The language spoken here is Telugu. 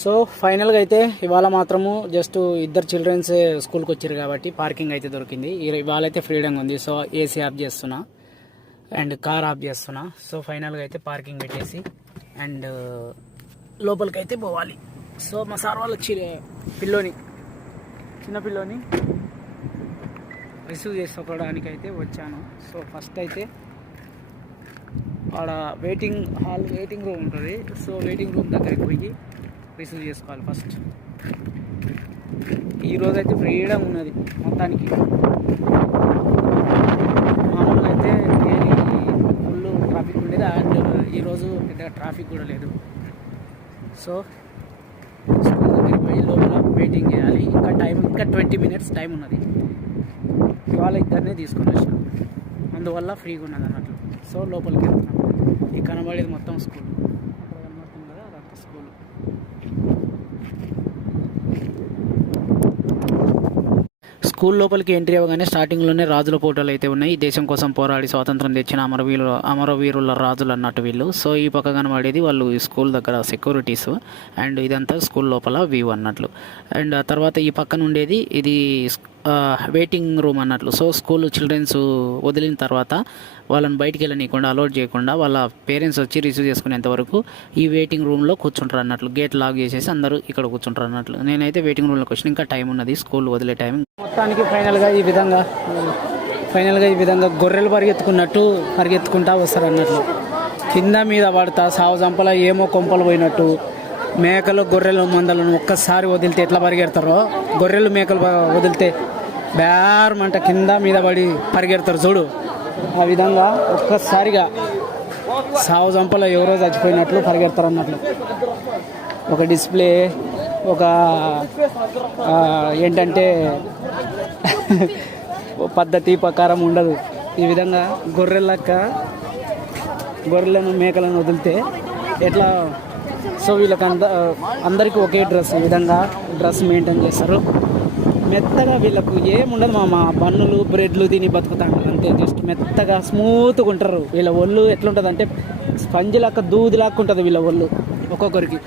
సో ఫైనల్గా అయితే ఇవాళ మాత్రము జస్ట్ ఇద్దరు చిల్డ్రన్స్ స్కూల్కి వచ్చారు కాబట్టి పార్కింగ్ అయితే దొరికింది. ఇవాళ అయితే ఫ్రీడమ్ ఉంది. సో ఏసీ ఆఫ్ చేస్తున్నా అండ్ కార్ ఆఫ్ చేస్తున్నా. సో ఫైనల్గా అయితే పార్కింగ్ పెట్టేసి అండ్ లోపలికి అయితే పోవాలి. సో మా సార్ వాళ్ళు చిన్న పిల్లోని రిసీవ్ చేసుకోవడానికి అయితే వచ్చాను. సో ఫస్ట్ అయితే ఆడ వెయిటింగ్ రూమ్ ఉంటుంది. సో వెయిటింగ్ రూమ్ దగ్గరికి పోయి రిసీవ్ చేసుకోవాలి ఫస్ట్. ఈరోజు అయితే ఫ్రీడమ్ ఉన్నది మొత్తానికి. మామూలుగా అయితే ఫుల్ ట్రాఫిక్ ఉండేది అండ్ ఈరోజు పెద్దగా ట్రాఫిక్ కూడా లేదు. సో స్కూల్ దగ్గరికి పోయి లోపల వెయిటింగ్ చేయాలి. ఇంకా 20 minutes టైం ఉన్నది. ఇవాళ ఇద్దరినే తీసుకొని వచ్చాను, అందువల్ల ఫ్రీగా ఉన్నది అన్నట్లు. సో లోపలికి వెళ్తున్నాం. ఈ కనబడేది మొత్తం స్కూల్, అక్కడ కనబడుతుంది కదా అదంతా స్కూల్. స్కూల్ లోపలికి ఎంట్రీ అవ్వగానే స్టార్టింగ్లోనే రాజుల ఫోటోలు అయితే ఉన్నాయి. ఈ దేశం కోసం పోరాడి స్వాతంత్రం తెచ్చిన అమరవీరుల రాజులు అన్నట్టు వీళ్ళు. సో ఈ పక్క కనబడేది వాళ్ళు ఈ స్కూల్ దగ్గర సెక్యూరిటీస్ అండ్ ఇదంతా స్కూల్ లోపల వ్యూ అన్నట్లు. అండ్ ఆ తర్వాత ఈ పక్కన ఉండేది ఇది వెయిటింగ్ రూమ్ అన్నట్లు. సో స్కూల్ చిల్డ్రన్స్ వదిలిన తర్వాత వాళ్ళని బయటికి వెళ్ళనీయకుండా అలౌట్ చేయకుండా వాళ్ళ పేరెంట్స్ వచ్చి రిసీవ్ చేసుకునేంత వరకు ఈ వెయిటింగ్ రూమ్లో కూర్చుంటారు అన్నట్లు. గేట్ లాక్ చేసేసి అందరూ ఇక్కడ కూర్చుంటారు అన్నట్లు. నేనైతే వెయిటింగ్ రూమ్లోకి వచ్చిన, ఇంకా టైం ఉన్నది స్కూల్ వదిలే టైం. మొత్తానికి ఫైనల్గా ఈ విధంగా గొర్రెలు పరిగెత్తుకుంటా వస్తారు అన్నట్లు. కింద మీద పడతా సావు చంపల ఏమో కొంపలు పోయినట్టు. మేకలు గొర్రెలు మందలను ఒక్కసారి వదిలితే ఎట్లా పరిగెడతారో, గొర్రెలు మేకలు వదిలితే బేరమంట కింద మీద పడి పరిగెడతారు చూడు, ఆ విధంగా ఒక్కసారిగా సావు చంపల ఎవరో చచ్చిపోయినట్లు పరిగెడతారు అన్నట్లు. ఒక డిస్ప్లే, ఒక ఏంటంటే పద్ధతి ప్రకారం ఉండదు. ఈ విధంగా గొర్రెలను మేకలను వదిలితే ఎట్లా. సో వీళ్ళకి అందరికీ ఒకే డ్రెస్, ఈ విధంగా డ్రెస్ మెయింటైన్ చేస్తారు. మెత్తగా వీళ్ళకు ఏముండదు మా బన్నులు బ్రెడ్లు తిని బతుకుతారు అంతే. జస్ట్ మెత్తగా స్మూత్గా ఉంటారు. వీళ్ళ ఒళ్ళు ఎట్లుంటుంది అంటే స్పంజ్ లాక్క దూది లాక్కుంటుంది వీళ్ళ ఒళ్ళు ఒక్కొక్కరికి.